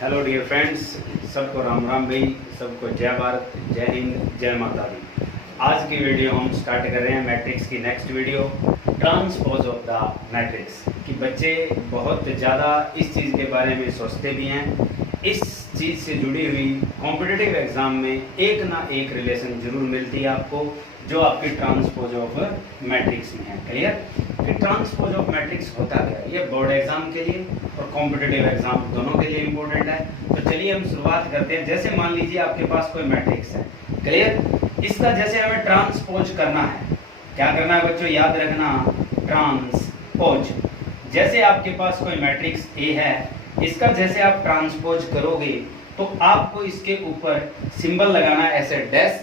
Hello dear friends, सबको राम राम भाई, सबको जय भारत, जय हिंद, जय माता दी। आज की वीडियो हम स्टार्ट कर रहे हैं मैट्रिक्स की next video, transpose of the matrix. कि बच्चे बहुत ज़्यादा इस चीज़ के बारे में सोचते भी हैं। इस चीज़ से जुड़ी हुई कॉम्पिटिटिव एग्ज़ाम में एक ना एक रिलेशन जरूर मिलती है आपको, जो आपकी ट्रांसपोज ऑफ मैट्रिक्स में है। क्लियर कि ट्रांसपोज ऑफ मैट्रिक्स होता क्या है? ये बोर्ड एग्जाम के लिए और कॉम्पिटिटिव एग्जाम दोनों के लिए इम्पोर्टेंट है। तो चलिए हम शुरुआत करते हैं। जैसे मान लीजिए आपके पास कोई मैट्रिक्स है, क्लियर, इसका जैसे हमें ट्रांसपोज करना है, क्या करना है बच्चों, याद रखना, ट्रांसपोज। जैसे आपके पास कोई मैट्रिक्स ए है, इसका जैसे आप ट्रांसपोज करोगे तो आपको इसके ऊपर सिंबल लगाना है ऐसे डैश,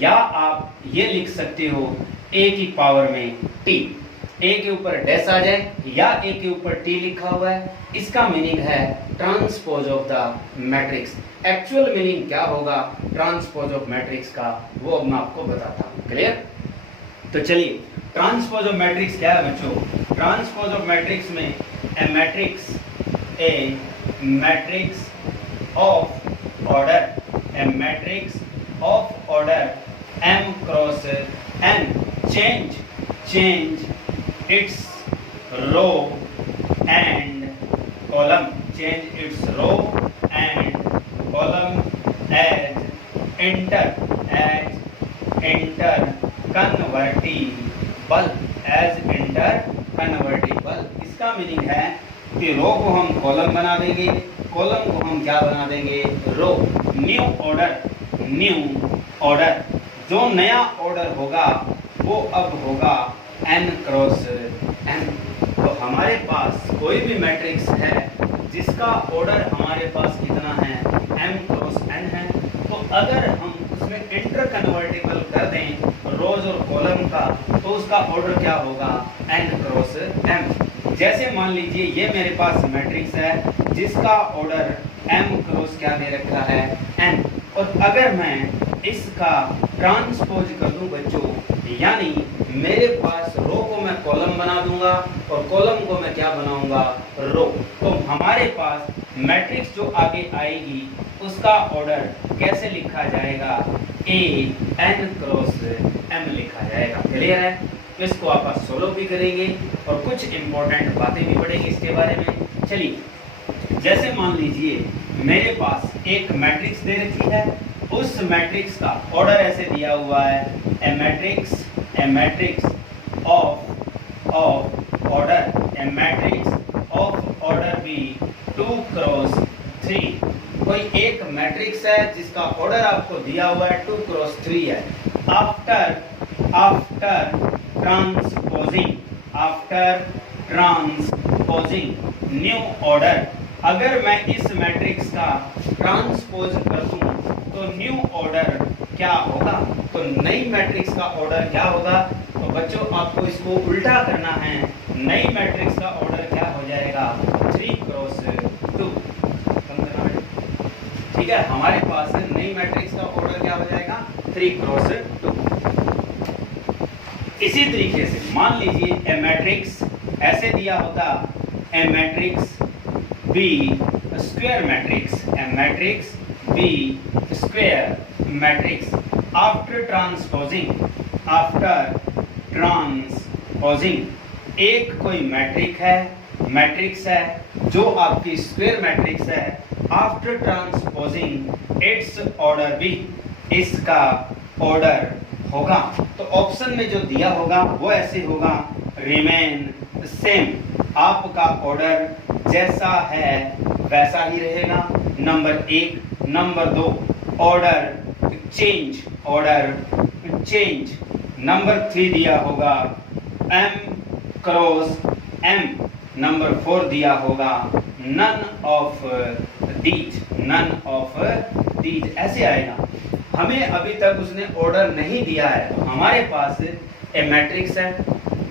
या आप ये लिख सकते हो ए की पावर में टी। ए के ऊपर डैश आ जाए या ए के ऊपर टी लिखा हुआ है, इसका मीनिंग है transpose of the matrix. Actual meaning क्या होगा ट्रांसपोज ऑफ मैट्रिक्स का, वो मैं आपको बताता हूँ। क्लियर? तो चलिए, ट्रांसपोज ऑफ मैट्रिक्स क्या है बच्चों? ट्रांसपोज ऑफ मैट्रिक्स में a matrix of order, a matrix of order m cross n change its row and column, change its row and column as enter convertible। इसका meaning है कि रो को हम column बना देंगे, कॉलम को हम क्या बना देंगे, रो। न्यू ऑर्डर, जो नया ऑर्डर होगा वो अब होगा n क्रॉस n। तो हमारे पास कोई भी मैट्रिक्स है जिसका ऑर्डर हमारे पास कितना है, m क्रॉस n है, तो अगर हम उसमें इंटर कन्वर्टिबल कर दें रोज और कॉलम का, तो उसका ऑर्डर क्या होगा, n क्रॉस m। जैसे मान लीजिए ये मेरे पास मैट्रिक्स है जिसका ऑर्डर m क्रॉस क्या दे रखा है, n, और अगर मैं इसका ट्रांसपोज कर दूं बच्चों, यानी मेरे पास रो को मैं कॉलम बना दूंगा और कॉलम को मैं क्या बनाऊंगा, रो, तो हमारे पास मैट्रिक्स जो आगे आएगी उसका ऑर्डर कैसे लिखा जाएगा, ए एन क्रॉस एम लिखा जाएगा। क्लियर है? तो इसको आप सोल्व भी करेंगे और कुछ इंपॉर्टेंट बातें भी पढ़ेंगे इसके बारे में। चलिए, जैसे मान लीजिए मेरे पास एक मैट्रिक्स दे रखी है, उस मैट्रिक्स का ऑर्डर ऐसे दिया हुआ है, a matrix of order B 2 cross 3। कोई एक मैट्रिक्स है जिसका ऑर्डर आपको दिया हुआ है 2 क्रॉस 3 है। आफ्टर ट्रांसपोजिंग न्यू ऑर्डर, अगर मैं इस मैट्रिक्स का ट्रांसपोज कर दूं तो न्यू ऑर्डर क्या होगा, तो नई मैट्रिक्स का ऑर्डर क्या होगा। तो बच्चों आपको इसको उल्टा करना है, नई मैट्रिक्स का ऑर्डर क्या हो जाएगा, 3 क्रॉस 2। ठीक है, हमारे पास नई मैट्रिक्स का ऑर्डर क्या हो जाएगा, 3 क्रॉस 2। इसी तरीके से मान लीजिए ए मैट्रिक्स ऐसे दिया होता, a matrix B square matrix, a matrix B square matrix after transposing एक कोई मैट्रिक्स है जो आपकी स्क्वायर मैट्रिक्स है, after transposing its order B, इसका ऑर्डर होगा, तो ऑप्शन में जो दिया होगा वो ऐसे होगा, रिमेन सेम, आपका ऑर्डर जैसा है वैसा ही रहेगा, number 1। Number 2, order change. Number 3 दिया होगा m क्रॉस m। नंबर 4 दिया होगा नन ऑफ दीज, ऐसे आएगा। हमें अभी तक उसने ऑर्डर नहीं दिया है, तो हमारे पास ए मैट्रिक्स है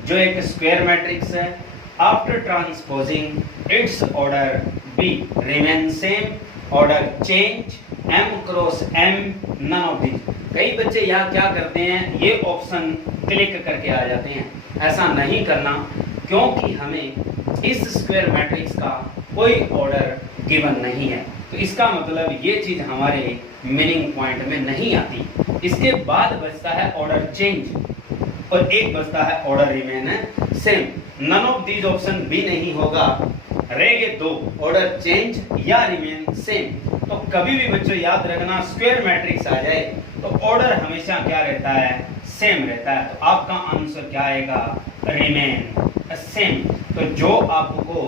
जो एक स्क्वायर मैट्रिक्स है, after transposing its order be remain same, order change, m cross m, none of these. कई बच्चे यहाँ क्या करते हैं, ये ऑप्शन क्लिक करके आ जाते हैं, ऐसा नहीं करना, क्योंकि हमें इस स्क्वायर मैट्रिक्स का कोई ऑर्डर गिवन नहीं है। तो तो इसका मतलब ये चीज हमारे मीनिंग पॉइंट में नहीं आती। इसके बाद बचता है ऑर्डर चेंज और एक बचता है order remain same. None of these option भी नहीं होगा, रहेंगे दो, ऑर्डर चेंज या रिमेन सेम। तो कभी भी बच्चों याद रखना, स्क्वायर मैट्रिक्स आ जाए तो ऑर्डर हमेशा क्या रहता है, सेम रहता है। तो आपका आंसर क्या आएगा, रिमेन सेम। तो जो आपको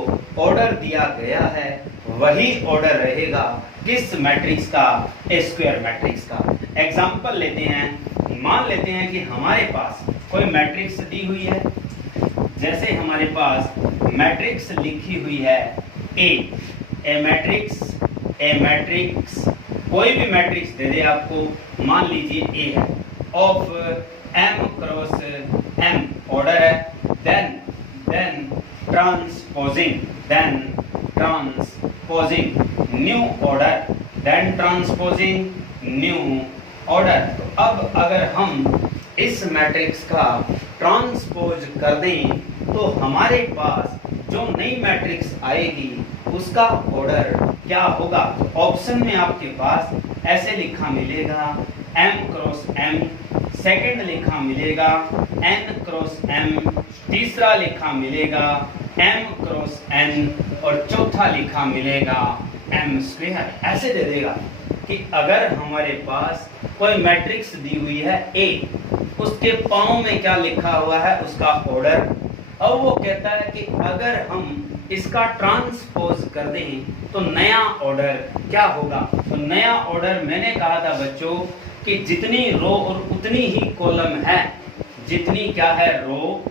ऑर्डर दिया गया है वही ऑर्डर रहेगा किस मैट्रिक्स का, स्क्वायर मैट्रिक्स का। एग्जांपल लेते हैं, मान लेते हैं कि हमारे पास कोई मैट्रिक्स दी हुई है, जैसे हमारे पास मैट्रिक्स लिखी हुई है ए मैट्रिक्स, कोई भी मैट्रिक्स दे दे आपको, मान लीजिए ए है, of m cross m order है, then transposing new order, then transposing new order. तो अब अगर हम इस मैट्रिक्स का ट्रांसपोज कर दें तो हमारे पास जो नई मैट्रिक्स आएगी उसका ऑर्डर क्या होगा। तो ऑप्शन में आपके पास ऐसे लिखा मिलेगा m क्रॉस m, सेकंड लिखा मिलेगा n क्रॉस m, तीसरा लिखा मिलेगा m क्रॉस n और चौथा लिखा मिलेगा m स्क्वायर। ऐसे दे देगा कि अगर हमारे पास कोई मैट्रिक्स दी हुई है A, उसके पाँव में क्या लिखा हुआ है, उसका ऑर्डर। अब वो कहता है कि अगर हम इसका ट्रांसपोज कर दें तो नया ऑर्डर क्या होगा। तो नया ऑर्डर मैंने कहा था बच्चों कि जितनी रो और उतनी ही कॉलम है, जितनी क्या है रो,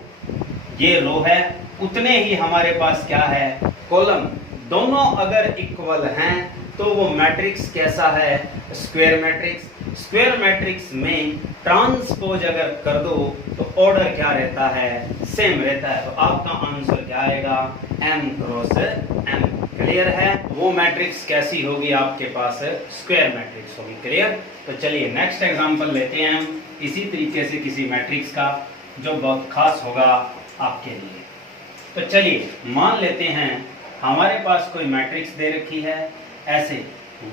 ये रो है, उतने ही हमारे पास क्या है, कॉलम। दोनों अगर इक्वल हैं तो वो मैट्रिक्स कैसा है, स्क्वायर मैट्रिक्स। स्क्वायर मैट्रिक्स में ट्रांसपोज अगर कर दो तो ऑर्डर क्या रहता है, सेम रहता है। तो आपका आंसर क्या आएगा, m क्रॉस m। क्लियर है, वो मैट्रिक्स कैसी होगी आपके पास, स्क्वायर मैट्रिक्स होगी। क्लियर। तो चलिए नेक्स्ट एग्जांपल लेते हैं हम इसी तरीके से किसी मैट्रिक्स का जो बहुत खास होगा आपके लिए। तो चलिए मान लेते हैं हमारे पास कोई मैट्रिक्स दे रखी है ऐसे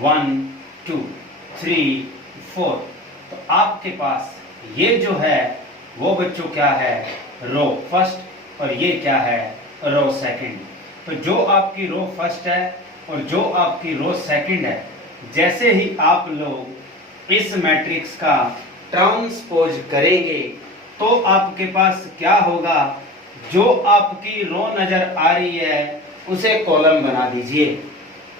1 2 3 4। तो आपके पास ये जो है वो बच्चों क्या है, रो फर्स्ट और ये क्या है, रो सेकंड। तो जो आपकी रो फर्स्ट है और जो आपकी रो सेकंड है, जैसे ही आप लोग इस मैट्रिक्स का ट्रांसपोज करेंगे तो आपके पास क्या होगा, जो आपकी रो नजर आ रही है उसे कॉलम बना दीजिए।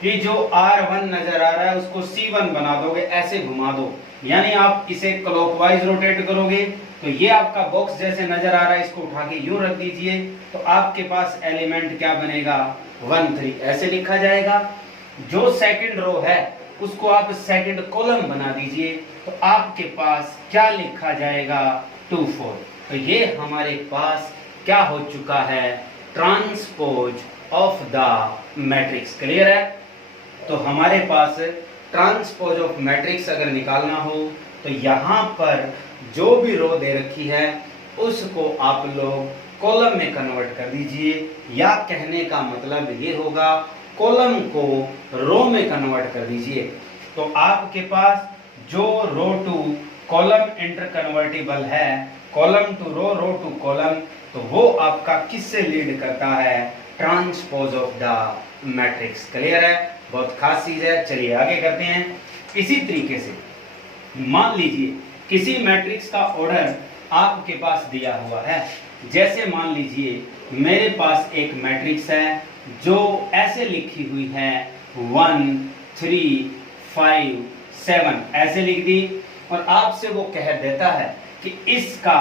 ये जो R1 नजर आ रहा है उसको C1 बना दोगे, ऐसे घुमा दो, यानी आप इसे क्लॉकवाइज रोटेट करोगे तो ये आपका बॉक्स जैसे नजर आ रहा है, इसको उठा के यूं रख दीजिए तो आपके पास एलिमेंट क्या बनेगा, 1 3 ऐसे लिखा जाएगा। जो सेकंड रो है उसको आप सेकंड कॉलम बना दीजिए तो आपके पास क्या लिखा जाएगा, 2 4। तो ये हमारे पास क्या हो चुका है, transpose of the matrix. Clear है। तो हमारे पास ट्रांसपोज ऑफ मैट्रिक्स अगर निकालना हो तो यहाँ पर जो भी रो दे रखी है उसको आप लोग कॉलम में कन्वर्ट कर दीजिए, या कहने का मतलब ये होगा कॉलम को रो में कन्वर्ट कर दीजिए। तो आपके पास जो रो टू कॉलम इंटरकन्वर्टिबल है, column to row, row to column, तो वो आपका किससे लीड करता है, transpose of the matrix. Clear है, बहुत खास चीज है। चलिए आगे करते हैं। इसी तरीके से मान लीजिए किसी मैट्रिक्स का ऑर्डर आपके पास दिया हुआ है, जैसे मान लीजिए मेरे पास एक मैट्रिक्स है जो ऐसे लिखी हुई है 1 3 5 7 ऐसे लिख दी, और आपसे वो कह देता है कि इसका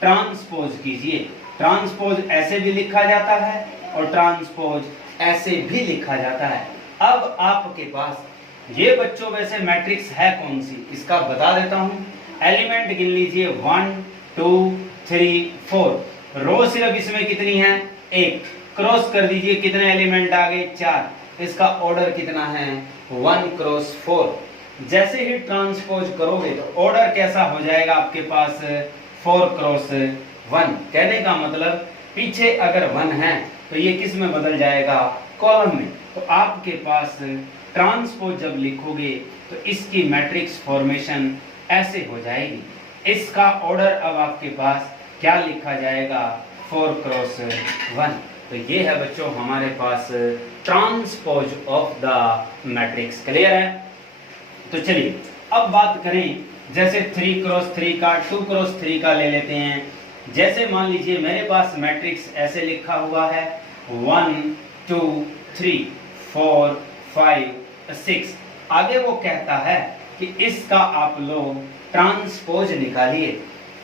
ट्रांसपोज कीजिए। ट्रांसपोज ऐसे भी लिखा जाता है और ट्रांसपोज ऐसे भी लिखा जाता है। अब आपके पास ये बच्चों वैसे मैट्रिक्स है कौन सी, इसका बता देता हूं। एलिमेंट गिन लीजिए 1 2 3 4। रो सिर्फ इसमें कितनी है, 1। क्रॉस कर दीजिए, कितने एलिमेंट आ गए, 4। इसका ऑर्डर कितना है, 1 क्रॉस 4। जैसे ही ट्रांसपोज करोगे तो ऑर्डर कैसा हो जाएगा आपके पास, 4 क्रॉस 1। कहने का मतलब पीछे अगर 1 है तो ये किस में बदल जाएगा, कॉलम में। तो आपके पास ट्रांसपोज जब लिखोगे तो इसकी मैट्रिक्स फॉर्मेशन ऐसे हो जाएगी। इसका ऑर्डर अब आपके पास क्या लिखा जाएगा, 4x1। तो ये है बच्चों हमारे पास transpose of the matrix. Clear है? तो चलिए अब बात करें जैसे 3x3 का, 2x3 का ले लेते हैं। जैसे मान लीजिए मेरे पास मैट्रिक्स ऐसे लिखा हुआ है 1 2 3 4 5 6। आगे वो कहता है कि इसका आप लोग ट्रांसपोज निकालिए।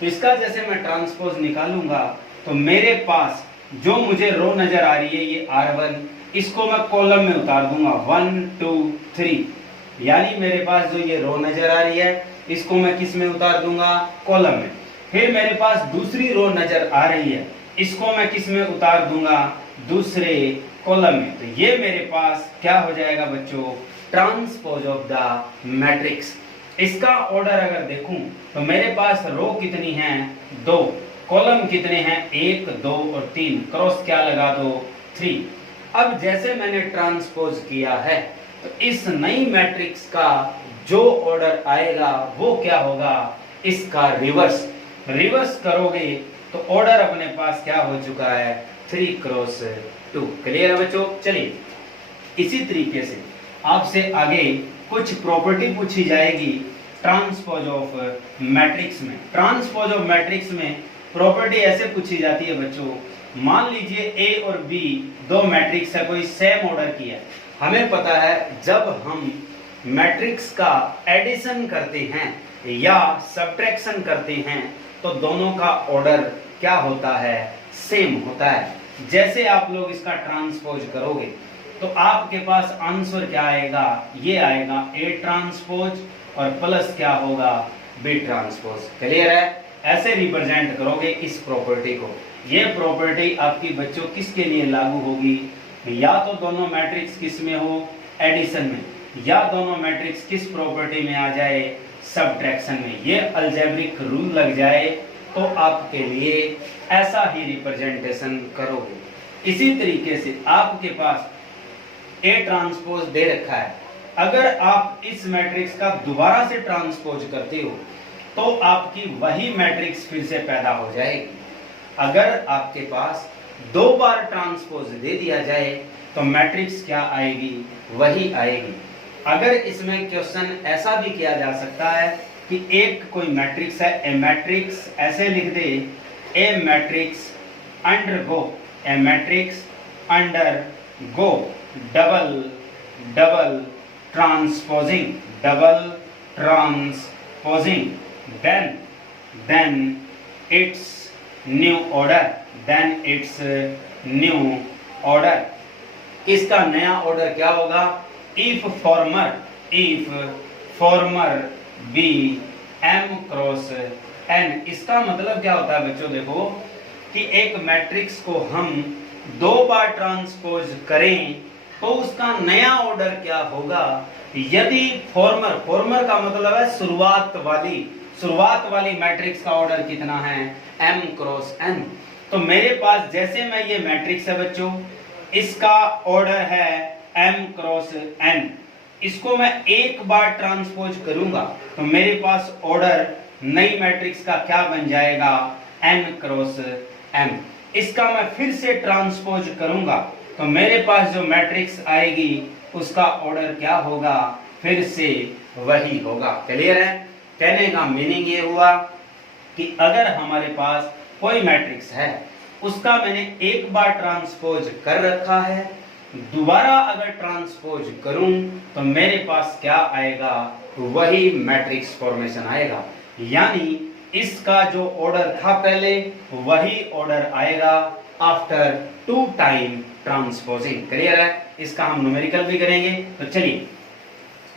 तो इसका जैसे मैं ट्रांसपोज निकालूंगा तो मेरे पास जो मुझे रो नजर आ रही है ये R1, इसको मैं कॉलम में उतार दूंगा 1 2 3। यानी मेरे पास जो ये रो नजर आ रही है इसको मैं किस में उतार दूंगा, कॉलम में। फिर मेरे पास दूसरी रो नजर आ रही है, इसको मैं किस में उतार दूंगा, दूसरे कॉलम में। तो ये मेरे पास क्या हो जाएगा बच्चों, ट्रांसपोज ऑफ द मैट्रिक्स। इसका ऑर्डर अगर देखूं तो मेरे पास रो कितनी है, 2, कॉलम कितने हैं, 1 2 और 3, क्रॉस क्या लगा दो, 3। अब जैसे मैंने ट्रांसपोज किया है तो इस नई मैट्रिक्स का जो ऑर्डर आएगा वो क्या होगा, इसका रिवर्स करोगे तो ऑर्डर अपने पास क्या हो चुका है, 3x2। क्लियर है बच्चों? चलिए इसी तरीके से आपसे आगे कुछ प्रॉपर्टी पूछी जाएगी ट्रांसपोज ऑफ मैट्रिक्स में। ट्रांसपोज ऑफ मैट्रिक्स में प्रॉपर्टी ऐसे पूछी जाती है बच्चों, मान लीजिए ए और बी दो मैट्रिक्स है, कोई सेम ऑर्डर की है। हमें पता है जब हम मैट्रिक्स का एडिशन करते हैं या सब्ट्रैक्शन करते हैं तो दोनों का ऑर्डर क्या होता है, सेम होता है। जैसे आप लोग इसका ट्रांसपोज करोगे तो आपके पास आंसर क्या आएगा, ये आएगा ए ट्रांसपोज और प्लस क्या होगा, बी ट्रांसपोज। क्लियर है? ऐसे रिप्रेजेंट करोगे इस प्रॉपर्टी को। ये प्रॉपर्टी आपकी बच्चों किसके लिए लागू होगी, या तो दोनों मैट्रिक्स किस में हो, एडिशन में, या दोनों मैट्रिक्स किस प्रॉपर्टी में आ जाए, सब्ट्रैक्शन में। ये अलजेब्रिक रूल लग जाए तो आपके लिए ऐसा ही रिप्रेजेंटेशन करोगे। इसी तरीके से आपके पास ए ट्रांसपोज दे रखा है, अगर आप इस मैट्रिक्स का दोबारा से ट्रांसपोज करते हो तो आपकी वही मैट्रिक्स फिर से पैदा हो जाएगी। अगर आपके पास 2 बार ट्रांसपोज दे दिया जाए तो मैट्रिक्स क्या आएगी, वही आएगी। अगर इसमें क्वेश्चन ऐसा भी किया जा सकता है कि एक कोई मैट्रिक्स है, ए मैट्रिक्स ऐसे लिख दे, a matrix undergo, a matrix undergo double transposing, then its new order, इसका नया ऑर्डर क्या होगा, if former be m cross n। इसका मतलब क्या होता है बच्चों, देखो कि एक मैट्रिक्स को हम 2 बार ट्रांसपोज करें तो उसका नया ऑर्डर क्या होगा, यदि फॉर्मर का मतलब है शुरुआत वाली मैट्रिक्स का ऑर्डर कितना है, m क्रॉस n। तो मेरे पास जैसे मैं ये मैट्रिक्स है बच्चों, इसका ऑर्डर है m क्रॉस n, इसको मैं एक बार ट्रांसपोज करूंगा तो मेरे पास ऑर्डर नई मैट्रिक्स का क्या बन जाएगा, n क्रॉस m। इसका मैं फिर से ट्रांसपोज करूंगा तो मेरे पास जो मैट्रिक्स आएगी उसका ऑर्डर क्या होगा, फिर से वही होगा। क्लियर है? कहने का मीनिंग ये हुआ कि अगर हमारे पास कोई मैट्रिक्स है, उसका मैंने एक बार ट्रांसपोज कर रखा है, दोबारा अगर ट्रांसपोज करूं तो मेरे पास क्या आएगा, वही मैट्रिक्स फॉर्मेशन आएगा। यानी इसका जो ऑर्डर था पहले वही ऑर्डर आएगा आफ्टर 2 टाइम ट्रांसपोजिंग। क्लियर है? इसका हम न्यूमेरिकल भी करेंगे। तो चलिए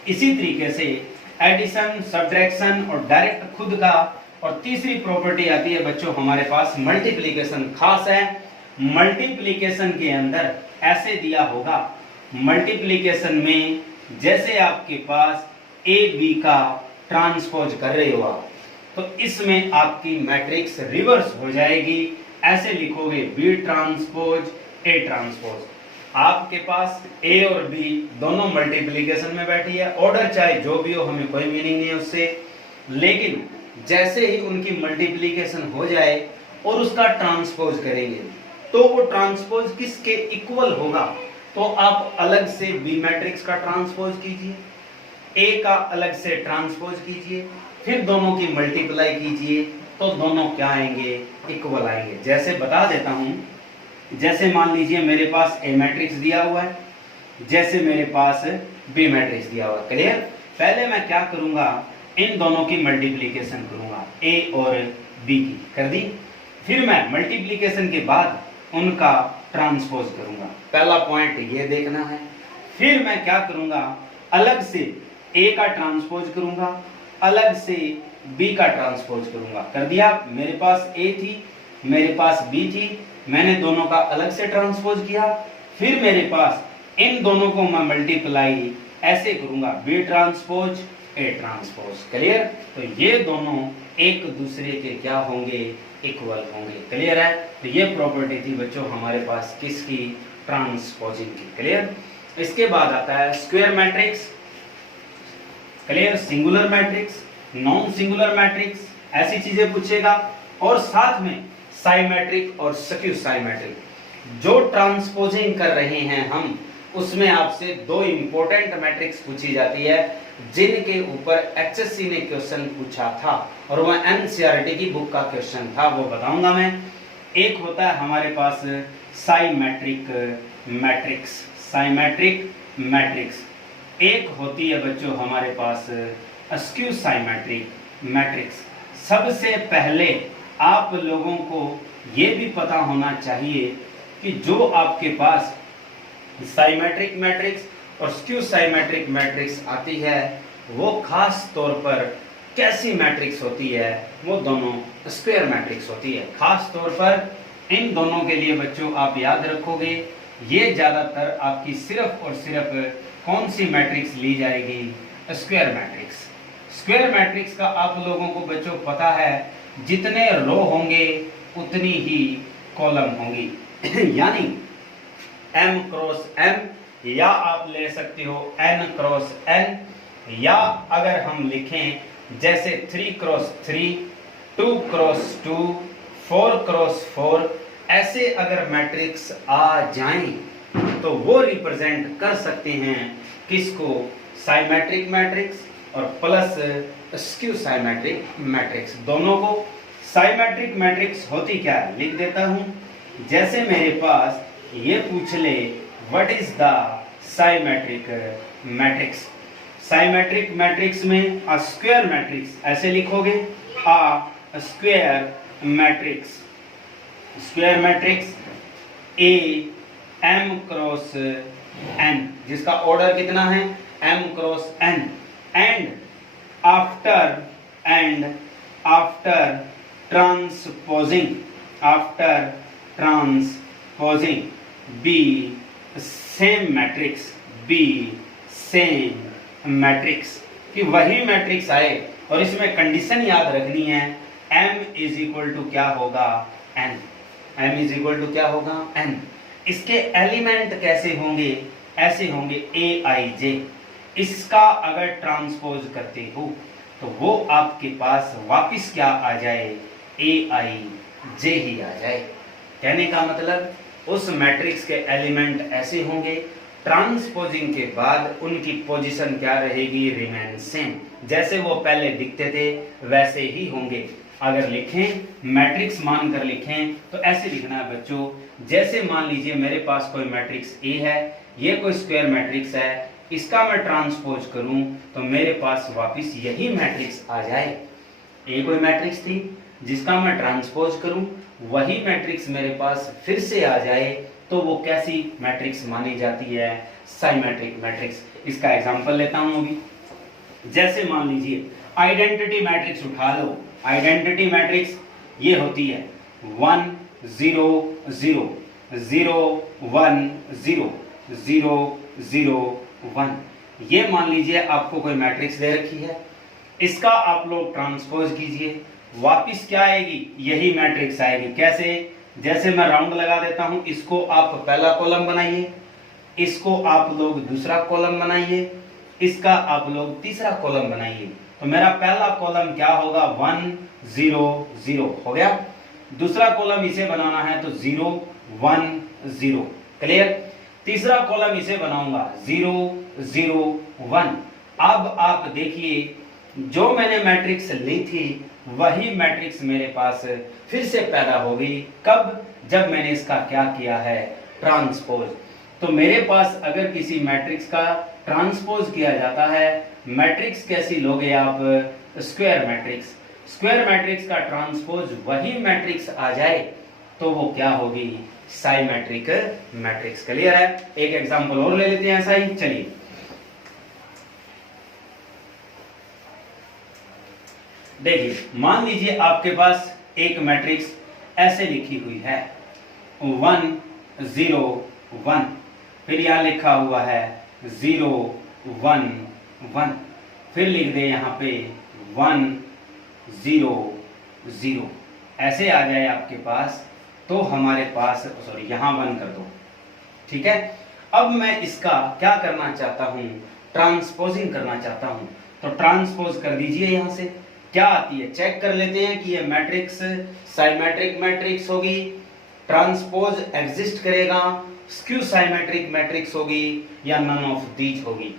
इसी तरीके से एडिशन, सब्ट्रैक्शन और डायरेक्ट खुद का। और तीसरी प्रॉपर्टी आती है बच्चों हमारे पास मल्टीप्लिकेशन। खास है मल्टीप्लिकेशन के अंदर ऐसे दिया होगा, मल्टीप्लिकेशन में जैसे आपके पास ए बी का ट्रांसपोज कर रहे हो आप, तो इसमें आपकी मैट्रिक्स रिवर्स हो जाएगी। ऐसे लिखोगे बी ट्रांसपोज ए ट्रांसपोज। आपके पास ए और बी दोनों मल्टीप्लिकेशन में बैठी है, ऑर्डर चाहे जो भी हो हमें कोई मीनिंग नहीं है उससे, लेकिन जैसे ही उनकी मल्टीप्लिकेशन हो जाए और उसका ट्रांसपोज करेंगे तो वो ट्रांसपोज किसके इक्वल होगा, तो आप अलग से बी मैट्रिक्स का ट्रांसपोज कीजिए, ए का अलग से ट्रांसपोज कीजिए, फिर दोनों की मल्टीप्लाई कीजिए तो दोनों क्या आएंगे, इक्वल आएंगे। जैसे बता देता हूं, जैसे मान लीजिए मेरे पास ए मैट्रिक्स दिया हुआ है, जैसे मेरे पास बी मैट्रिक्स दिया हुआ है, क्लियर। पहले मैं क्या करूंगा, इन दोनों की मल्टीप्लिकेशन करूंगा, ए और बी की कर दी, फिर मैं मल्टीप्लिकेशन के बाद उनका ट्रांसपोज करूंगा, पहला पॉइंट ये देखना है। फिर मैं क्या करूंगा, अलग से ए का ट्रांसपोज करूंगा, अलग से बी का ट्रांसपोज करूंगा, कर दिया। मेरे पास ए थी, मेरे पास बी थी, मैंने दोनों का अलग से ट्रांसपोज किया, फिर मेरे पास इन दोनों को मैं मल्टीप्लाई ऐसे करूंगा, B transpose A transpose, clear. तो ये दोनों एक दूसरे के क्या होंगे, इक्वल होंगे, क्लियर है। तो ये प्रॉपर्टी थी बच्चों हमारे पास किसकी, ट्रांसपोजिंग की, क्लियर। इसके बाद आता है square matrix, clear, singular matrix, non singular matrix, ऐसी चीजें पूछेगा, और साथ में साइमेट्रिक और स्क्यू साइमेट्रिक। जो ट्रांसपोजिंग कर रहे हैं हम, उसमें आपसे दो इंपॉर्टेंट मैट्रिक्स पूछी जाती है जिनके ऊपर एचएससी ने क्वेश्चन पूछा था, और वह एनसीईआरटी की बुक का क्वेश्चन था, वो बताऊंगा मैं। एक होता है हमारे पास साइमेट्रिक मैट्रिक्स, साइमेट्रिक मैट्रिक्स, एक होती है बच्चों हमारे पास स्क्यू साइमेट्रिक मैट्रिक्स। सबसे पहले आप लोगों को ये भी पता होना चाहिए कि जो आपके पास साइमेट्रिक मैट्रिक्स और स्क्यू साइमेट्रिक मैट्रिक्स आती है वो खास तौर पर कैसी मैट्रिक्स होती है, वो दोनों स्क्वायर मैट्रिक्स होती है। खास तौर पर इन दोनों के लिए बच्चों आप याद रखोगे, ये ज्यादातर आपकी सिर्फ और सिर्फ कौन सी मैट्रिक्स ली जाएगी, स्क्वायर मैट्रिक्स। स्क्वायर मैट्रिक्स का आप लोगों को बच्चों पता है जितने रो होंगे उतनी ही कॉलम होंगी यानी m क्रॉस m, या आप ले सकते हो n क्रॉस n, या अगर हम लिखें जैसे 3 क्रॉस 3, 2 क्रॉस 2, 4 क्रॉस 4, ऐसे अगर मैट्रिक्स आ जाएं तो वो रिप्रेजेंट कर सकते हैं किसको, साइमेट्रिक मैट्रिक्स और प्लस स्क्यू साइमेट्रिक मैट्रिक्स, दोनों को। साइमेट्रिक मैट्रिक्स होती क्या है, लिख देता हूं। जैसे मेरे पास ये पूछ ले what is the symmetric matrix, symmetric matrix में अ स्क्वायर मैट्रिक्स ऐसे लिखोगे, a square matrix, square matrix A m cross n, जिसका ऑर्डर कितना है m cross n, and after transposing, after transposing B same matrix, B same matrix, कि वही matrix आए, और इसमें कंडीशन याद रखनी है m इज इक्वल टू क्या होगा, n, m is equal to क्या होगा, n। इसके एलिमेंट कैसे होंगे, ऐसे होंगे a i j, इसका अगर ट्रांसपोज करते हो तो वो आपके पास वापिस क्या आ जाए, a i j ही आ जाए। कहने का मतलब उस मैट्रिक्स के एलिमेंट ऐसे होंगे, ट्रांसपोजिंग के बाद उनकी पोजीशन क्या रहेगी, रिमेन सेम, जैसे वो पहले दिखते थे वैसे ही होंगे। अगर लिखें मैट्रिक्स मानकर लिखें तो ऐसे लिखना है बच्चों, जैसे मान लीजिए मेरे पास कोई मैट्रिक्स ए है, ये कोई स्क्वायर मैट्रिक्स है, इसका मैं ट्रांसपोज करूं तो मेरे पास वापस यही मैट्रिक्स आ जाए। ए कोई मैट्रिक्स थी जिसका मैं ट्रांसपोज करूं, वही मैट्रिक्स मेरे पास फिर से आ जाए, तो वो कैसी मैट्रिक्स मानी जाती है, साइमेट्रिक मैट्रिक्स। इसका एग्जांपल लेता हूं अभी। जैसे मान लीजिए आइडेंटिटी मैट्रिक्स उठा लो, आइडेंटिटी मैट्रिक्स ये होती है 1 0 0 0 1 0 0 0 1। ये मान लीजिए आपको कोई मैट्रिक्स दे रखी है, इसका आप लोग ट्रांसपोज कीजिए, वापिस क्या आएगी, यही मैट्रिक्स आएगी। कैसे, जैसे मैं राउंड लगा देता हूं, इसको आप पहला कॉलम बनाइए, इसको आप लोग दूसरा कॉलम बनाइए, इसका आप लोग तीसरा कॉलम बनाइए। तो मेरा पहला कॉलम क्या होगा 1 0 0 हो गया। दूसरा कॉलम इसे बनाना है तो 0 1 0 क्लियर। तीसरा कॉलम इसे बनाऊंगा 0 0 1। अब आप देखिए जो मैंने मैट्रिक्स ली थी वही मैट्रिक्स मेरे पास फिर से पैदा हो गई। कब? जब मैंने इसका क्या किया है ट्रांसपोज। तो मेरे पास अगर किसी मैट्रिक्स का ट्रांसपोज किया जाता है, मैट्रिक्स कैसी लोगे आप? Square matrix. स्क्वायर मैट्रिक्स का ट्रांसपोज वही मैट्रिक्स आ जाए तो वो क्या होगी? Symmetric matrix. क्लियर है? एक एग्जांपल और ले लेते हैं ऐसा ही। चलिए देखिए, मान लीजिए आपके पास एक मैट्रिक्स ऐसे लिखी हुई है 1 0 1, फिर यहां लिखा हुआ है 0 1 1, फिर लिख दे यहां पे 1 0 0। ऐसे आ जाए आपके पास तो हमारे पास, सॉरी यहां 1 कर दो, ठीक है। अब मैं इसका क्या करना चाहता हूं? ट्रांसपोजिंग करना चाहता हूं। तो ट्रांसपोज कर दीजिए। यहां से क्या आती है चेक कर लेते हैं कि ये मैट्रिक्स साइमेट्रिक मैट्रिक्स होगी, ट्रांसपोज एग्जिस्ट करेगा, स्क्यू साइमेट्रिक मैट्रिक्स होगी या नन ऑफ दीज होगी।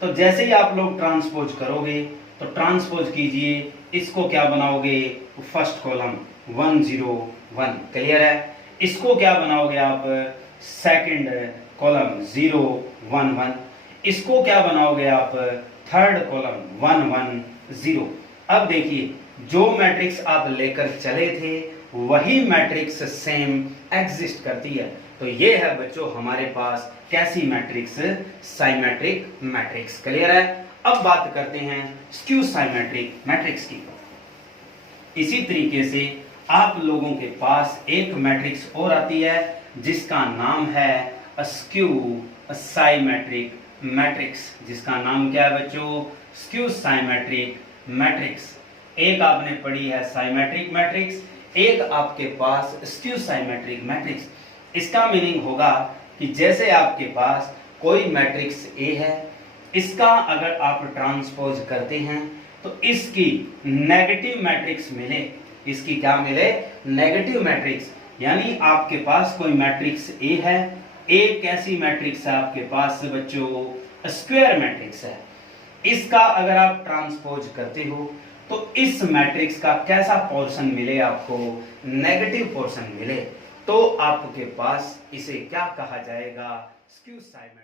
तो जैसे ही आप लोग ट्रांसपोज करोगे तो ट्रांसपोज कीजिए, इसको क्या बनाओगे? फर्स्ट कॉलम 1 0 1 क्लियर है। इसको क्या बनाओगे आप? Second column 0 1 1। इसको क्या बनाओगे आप? Third column 1 1 0। अब देखिए जो मैट्रिक्स आप लेकर चले थे वही मैट्रिक्स सेम एग्जिस्ट करती है। तो ये है बच्चों हमारे पास कैसी मैट्रिक्स? Symmetric matrix. क्लियर है? अब बात करते हैं स्क्यू साइमेट्रिक मैट्रिक्स की। इसी तरीके से आप लोगों के पास एक मैट्रिक्स और आती है जिसका नाम है स्क्यू साइमेट्रिक मैट्रिक्स। जिसका नाम क्या है बच्चों? Skew symmetric matrix. एक आपने पढ़ी है साइमेट्रिक मैट्रिक्स, एक आपके पास स्क्यू साइमेट्रिक मैट्रिक्स। इसका मीनिंग होगा कि जैसे आपके पास कोई मैट्रिक्स ए है, इसका अगर आप ट्रांसपोज करते हैं तो इसकी नेगेटिव मैट्रिक्स मिले। इसकी क्या मिले? Negative matrix. यानी आपके पास कोई मैट्रिक्स ए है, ए कैसी मैट्रिक्स है आपके पास बच्चों? स्क्वायर मैट्रिक्स है। इसका अगर आप ट्रांसपोज करते हो तो इस मैट्रिक्स का कैसा पोर्शन मिले आपको? नेगेटिव पोर्शन मिले। तो आपके पास इसे क्या कहा जाएगा? Skew symmetric.